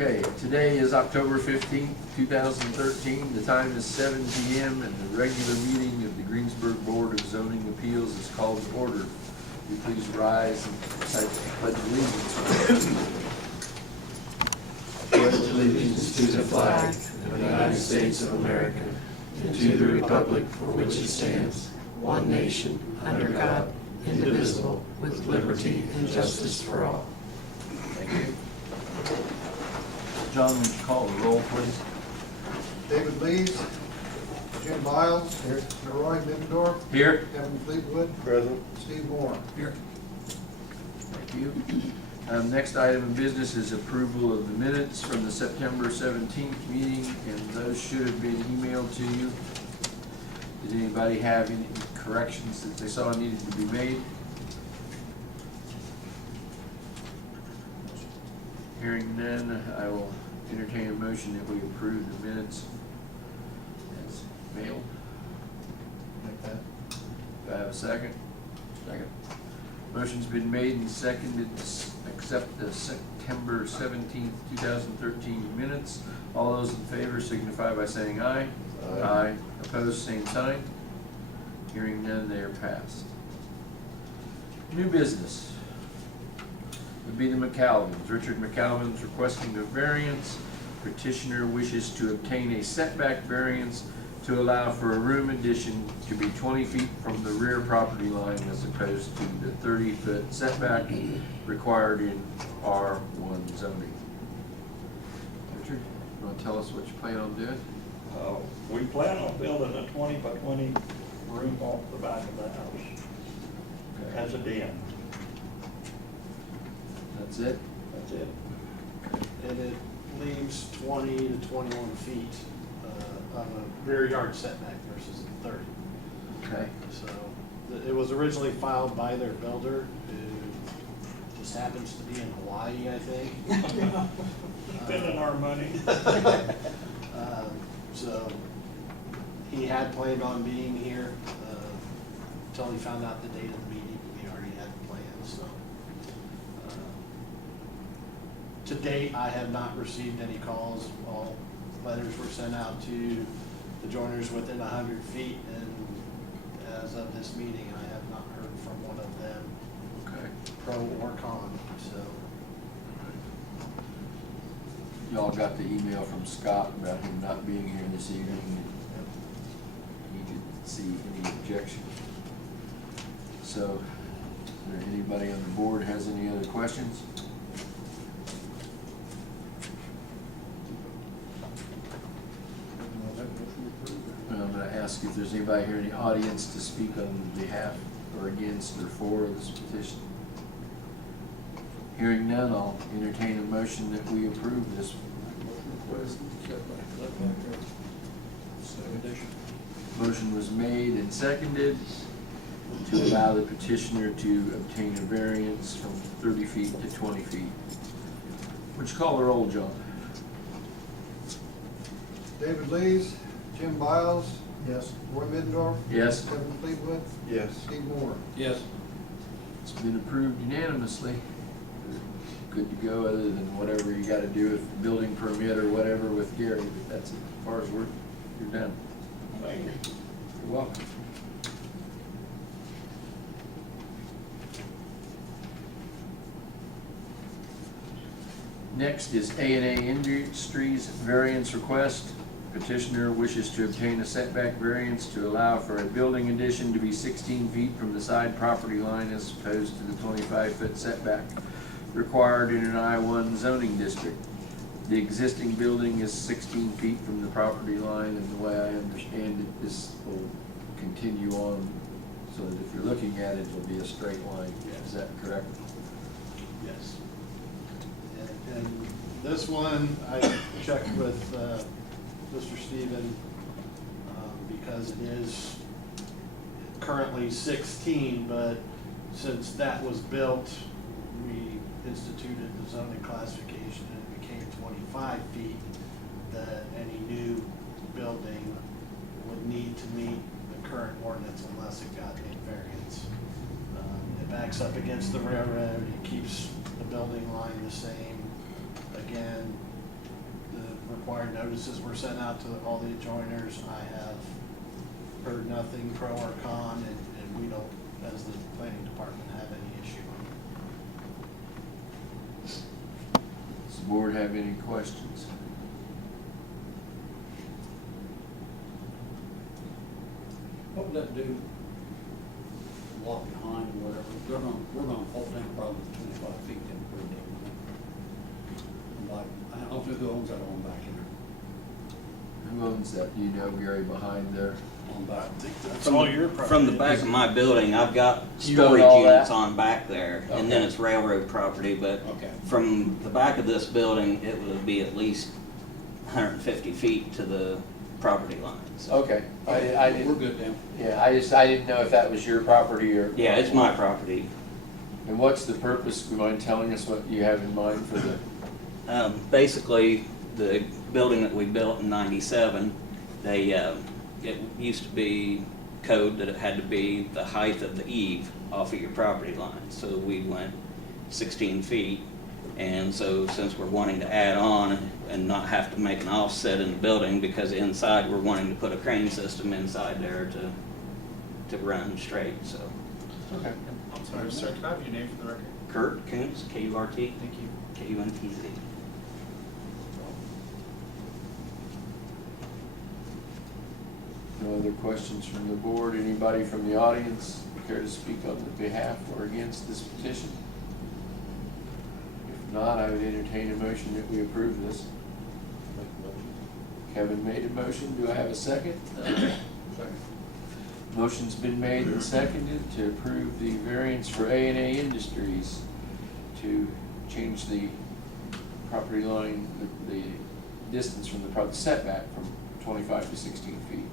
Okay, today is October 15th, 2013. The time is 7 p.m. and the regular meeting of the Greensburg Board of Zoning Appeals is called to order. Will you please rise and recite the Pledge of Allegiance? Pledge allegiance to the flag of the United States of America and to the republic for which it stands, one nation, under God, indivisible, with liberty and justice for all. Thank you. John, would you call the roll, please? David Lees, Jim Biles, Roy Middendorf, Here. Kevin Fleetwood, Present. Steve Moore. Here. Thank you. Next item of business is approval of the minutes from the September 17th meeting, and those should have been emailed to you. Did anybody have any corrections that they saw needed to be made? Hearing none, I will entertain a motion that we approve the minutes as mailed. Like that. Do I have a second? Second. Motion's been made and seconded to accept the September 17th, 2013 minutes. All those in favor signify by saying aye. Aye. Aye. Opposed, same sign. Hearing none, they are passed. New business would be the McCalvins. Richard McCalvin is requesting a variance. Petitioner wishes to obtain a setback variance to allow for a room addition to be 20 feet from the rear property line as opposed to the 30-foot setback required in R1 zoning. Richard, you want to tell us what you plan on doing? We plan on building a 20 by 20 room off the back of the house as a den. That's it? That's it. And it leaves 20 to 21 feet on a rear yard setback versus 30. Okay. So it was originally filed by their builder, who just happens to be in Hawaii, I think. Spending our money. So he had planned on being here until he found out the date of the meeting. He already had plans, so. To date, I have not received any calls. All letters were sent out to the joiners within 100 feet, and as of this meeting, I have not heard from one of them, Okay. pro or con, so. Y'all got the email from Scott about him not being here this evening. He didn't see any objection. So, is there anybody on the board has any other questions? I'm going to ask if there's anybody here in the audience to speak on behalf or against or for this petition. Hearing none, I'll entertain a motion that we approve this request. Motion was made and seconded to allow the petitioner to obtain a variance from 30 feet to 20 feet. Would you call the roll, John? David Lees, Jim Biles, Yes. Roy Middendorf, Yes. Kevin Fleetwood, Yes. Steve Moore. Yes. It's been approved unanimously. Good to go, other than whatever you got to do with building permit or whatever with Gary, but that's as far as you're done. Thank you. You're welcome. Next is A&A Industries variance request. Petitioner wishes to obtain a setback variance to allow for a building addition to be 16 feet from the side property line as opposed to the 25-foot setback required in an I-1 zoning district. The existing building is 16 feet from the property line, and the way I understand it, this will continue on so that if you're looking at it, it'll be a straight line. Is that correct? Yes. And this one, I checked with Mr. Stephen, because it is currently 16, but since that was built, we instituted the zoning classification and it became 25 feet, that any new building would need to meet the current ordinance unless it got a variance. It backs up against the railroad, it keeps the building line the same. Again, The required notices were sent out to all the adjoiners. I have heard nothing pro or con, and we don't, as the planning department, have any issue. Does the board have any questions? What would that do? Walk behind or whatever, we're gonna hold them probably 25 feet in per day. Like, I don't know who owns that on back in there, Who owns that? Do you know, Gary, behind there? on back. That's all your property. From the back of my building, I've got You own storage all units that? on back there, and then Okay. it's railroad property, but Okay. from the back of this building, it would be at least 150 feet to the property lines. Okay, I We're didn't, good then. yeah, I didn't know if that was your property or. Yeah, it's my property. And what's the purpose, do you mind telling us what you have in mind for the, Basically, the building that we built in '97, it used to be code that it had to be the height of the eave off of your property line. So we went 16 feet. And so since we're wanting to add on and not have to make an offset in the building, because inside we're wanting to put a crane system inside there to run straight, so. okay. I'm sorry, sir, can I have your name for the record? Kurt Kuntz, K-U-R-T, Thank you. K-U-N-T-Z. No other questions from the board? Anybody from the audience care to speak on the behalf or against this petition? If not, I would entertain a motion that we approve this. Kevin made a motion. Do I have a second? Second. Motion's been made and seconded to approve the variance for A&A Industries to change the property line, the distance from the setback from 25 to 16 feet.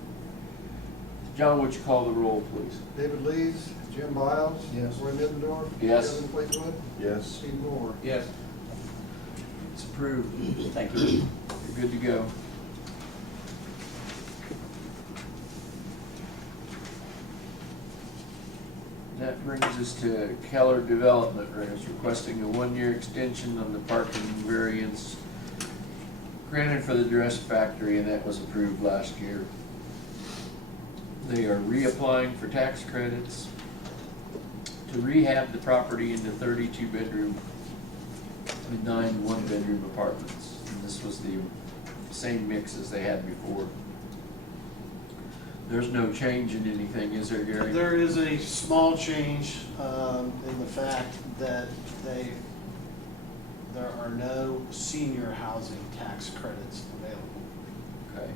John, would you call the roll, please? David Lees, Jim Biles. Yes. Roy Middendorf. Yes. Kevin Fleetwood. Yes. Steve Moore. Yes. It's approved. Thank you. You're good to go. That brings us to Keller Development, who's requesting a one-year extension on the parking variance granted for the dress factory, and that was approved last year. They are reapplying for tax credits to rehab the property into 32-bedroom with 9 one-bedroom apartments. And this was the same mix as they had before. There's no change in anything, is there, Gary? There is a small change in the fact that there are no senior housing tax credits available. Okay.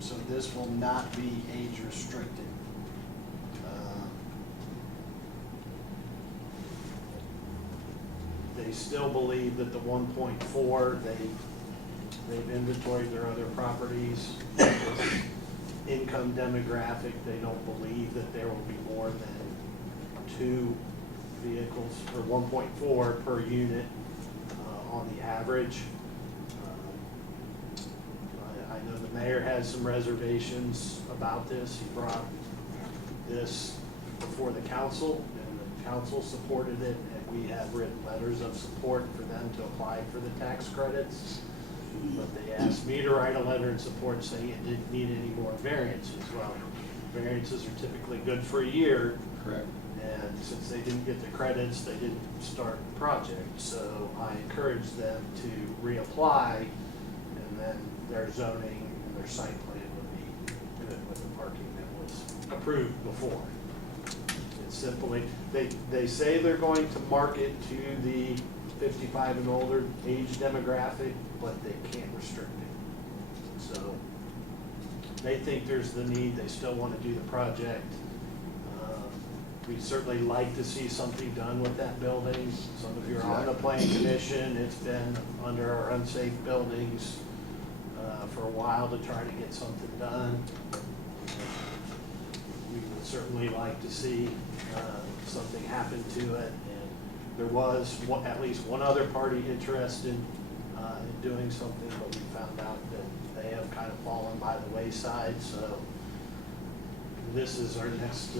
So this will not be age restricted. They still believe that the 1.4, they've inventoried their other properties. Income demographic, they don't believe that there will be more than 2 vehicles, or 1.4 per unit on the average. I know the mayor has some reservations about this. He brought this before the council, and the council supported it, and we have written letters of support for them to apply for the tax credits. But they asked me to write a letter in support saying it didn't need any more variances. Well, variances are typically good for a year, Correct. and since they didn't get the credits, they didn't start the project. So I encouraged them to reapply, and then their zoning and their site plan would be good with the parking that was approved before. It's simply, they say they're going to market to the 55 and older age demographic, but they can't restrict it. So they think there's the need, they still want to do the project. We'd certainly like to see something done with that building. Some of you are on the planning commission, it's been under our unsafe buildings for a while to try to get something done. We would certainly like to see something happen to it. There was at least one other party interested in doing something, but we found out that they have kind of fallen by the wayside. So this is our next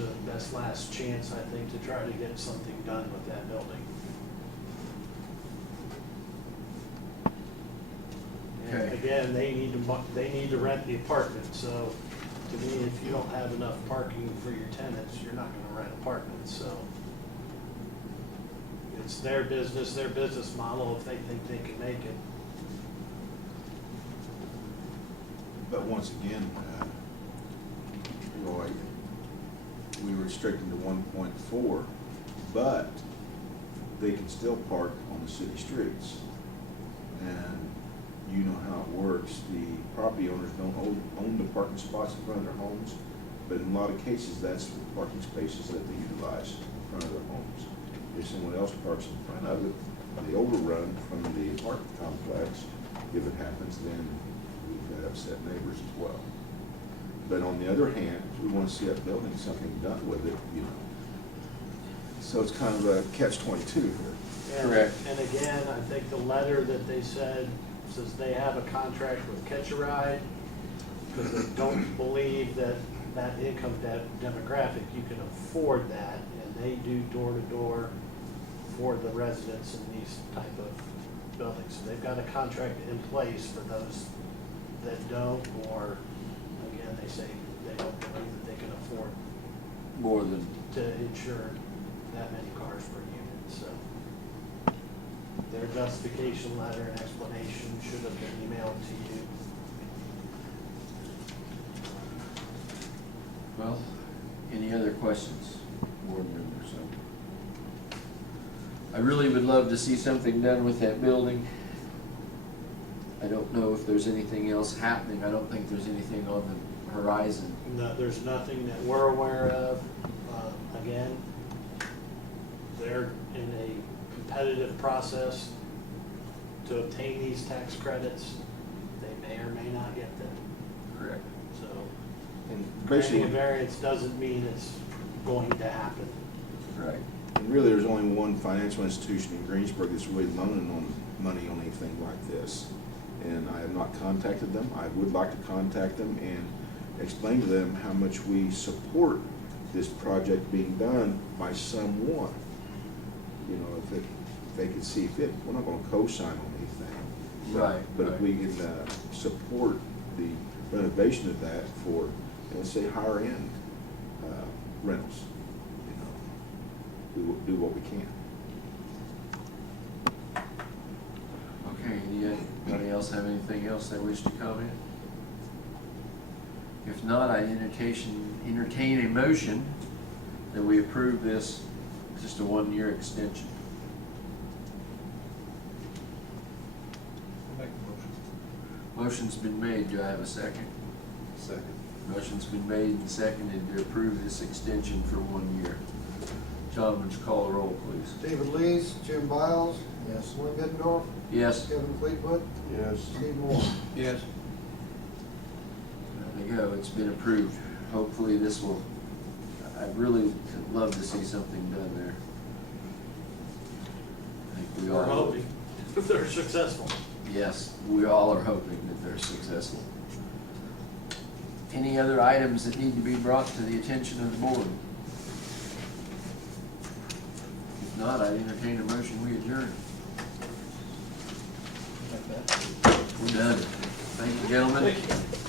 last chance, I think, to try to get something done with that building. again, they need to rent the apartment, so to me, if you don't have enough parking for your tenants, you're not gonna rent apartments, so. It's their business model, if they think they can make it. But once again, Roy, we restrict them to 1.4, but they can still park on the city streets. And you know how it works. The property owners don't own the parking spots in front of their homes, but in a lot of cases, that's the parking spaces that they utilize in front of their homes. If someone else parks in front of it, they overrun from the apartment complex. If it happens, then we've got upset neighbors as well. But on the other hand, we want to see that building, something done with it, you know. So it's kind of a catch-22 here. Correct. And again, I think the letter that they said says they have a contract with Catch-A-Ride, because they don't believe that income demographic, you can afford that, and they do door-to-door for the residents in these type of buildings. So they've got a contract in place for those that don't, or, again, they say they don't believe that they can afford More than, to insure that many cars per unit, so. Their justification letter and explanation should have been emailed to you. well, any other questions, board members? I really would love to see something done with that building. I don't know if there's anything else happening. I don't think there's anything on the horizon. No, there's nothing that we're aware of. Again, they're in a competitive process to obtain these tax credits. They may or may not get them, Correct. so And granting a basically, variance doesn't mean it's going to happen. Right. and really, there's only one financial institution in Greensburg that's really loaning money on anything like this. And I have not contacted them. I would like to contact them and explain to them how much we support this project being done by someone. You know, if they could see fit, we're not gonna co-sign on anything. Right, But right. if we can support the renovation of that for, let's say, higher end rentals, you know, we will do what we can. Okay, anybody else have anything else they wish to comment? If not, I entertain a motion that we approve this, just a 1-year extension. I'll make a motion. Motion's been made, do I have a second? Second. Motion's been made and seconded to approve this extension for 1 year. John, would you call the roll, please? David Lees, Jim Biles. Yes. William Middendorf. Yes, Kevin Fleetwood. Yes. Steve Moore. Yes. there you go, it's been approved. Hopefully this will, I'd really love to see something done there. I think we all. We're hoping if they're successful. Yes, we all are hoping that they're successful. Any other items that need to be brought to the attention of the board? If not, I entertain a motion, we adjourn. Like that. We're done. Thank you, gentlemen. Thank you.